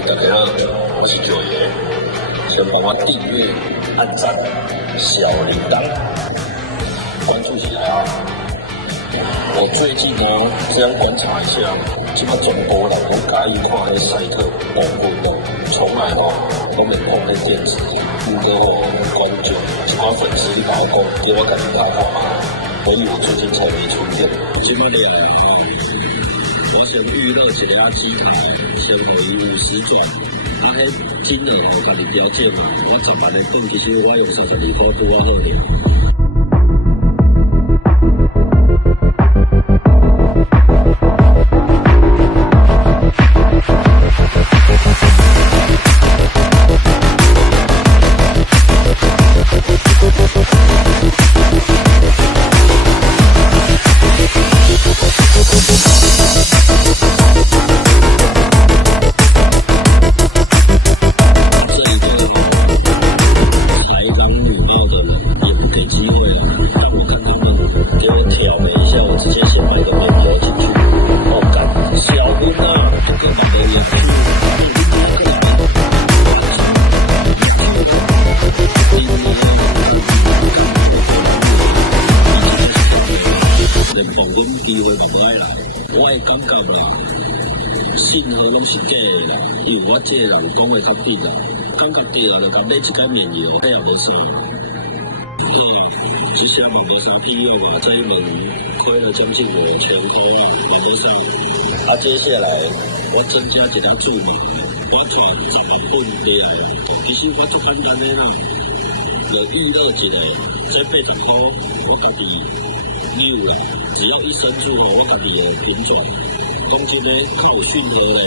大家好，我是九爷，请帮我订阅、按赞、小铃铛，关注起来啊！我最近呢，这样观察一下，基本中国人都介意看那赛特、动不动，从来都没碰那电子。如果观众、粉丝把我讲，叫我赶紧打卡嘛，所以我最近才没出现。今晚的我先预热一下机台，先回50转，迄金额我家己调整嘛，我10万的顿，其实我用32块拄啊好哩。我的感觉啦，信号拢是假的啦，因为我这个人讲话较紧啦，感觉对啊，就甲买一间面油，迄也无错。好，这些网络上屁用啊，这一门亏了将近5000块啊，网络上。接下来我增加一条注码，我传10万本过来。其实我最简单的啦，就预热一个，这80块我家己溜啦。只要一升注哦，我家己的品种，讲真嘞，较有讯号嘞。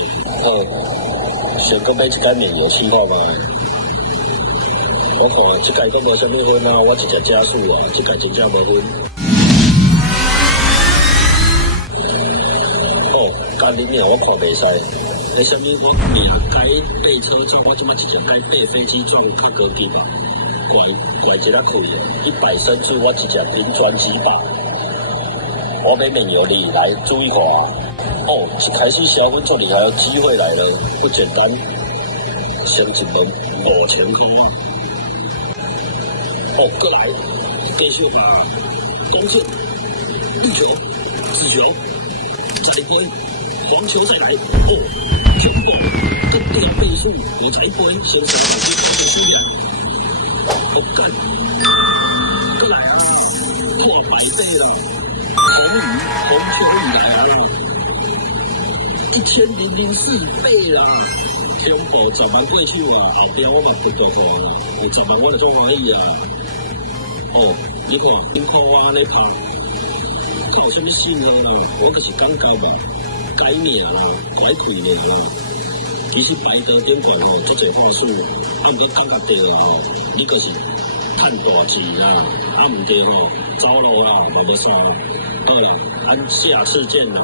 想讲买一间面油试看卖。我看这届都无啥物分啊，我直接加速啊，这届真正无分。干你娘！我看袂使。为什么我命改爬车撞，我即马直接改爬飞机撞较高级啊？怪一个亏，100升注我直接平转几把。我买面油你来注意看啊！一开始消费这里还有机会来了，不简单。先一轮5000块。过来，继续打，中线，绿球，紫球，再飞，黄球再来，全部更多倍数，我才飞，先杀下去，把球出来。干，过来啊，破100倍了。红球鱼来啦，1004倍啦，全部10万过去啊，后边我嘛不大看，10万我就做欢喜啊。你看，你看我安尼拍，这有啥物信号啦？我就是讲改嘛，改名啦，改退名啦。其实白德顶过足侪话术，毋过感觉对啦你就是趁大钱啦，毋对走路啦，无要算。好了，咱下次见了。